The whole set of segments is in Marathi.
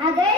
अगर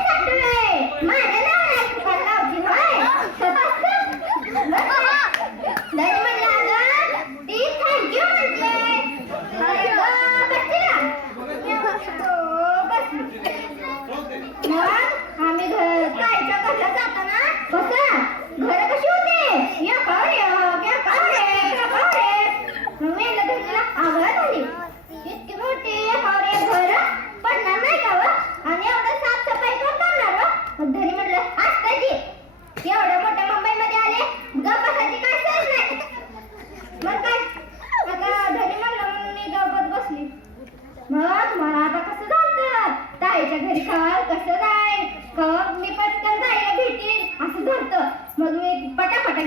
ったな。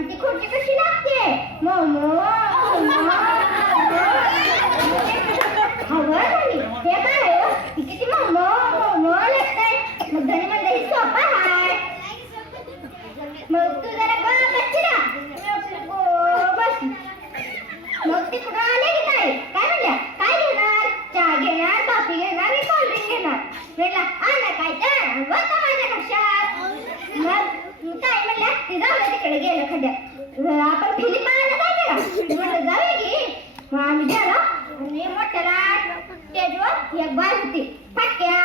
なん。てこじがしなくてもうもう。गेलं खड्ड्यात. आपण फिलिप जाऊया की. आम्ही गेलो मोठ्याला स्टेजवर एक बाय होती. फाटक्या.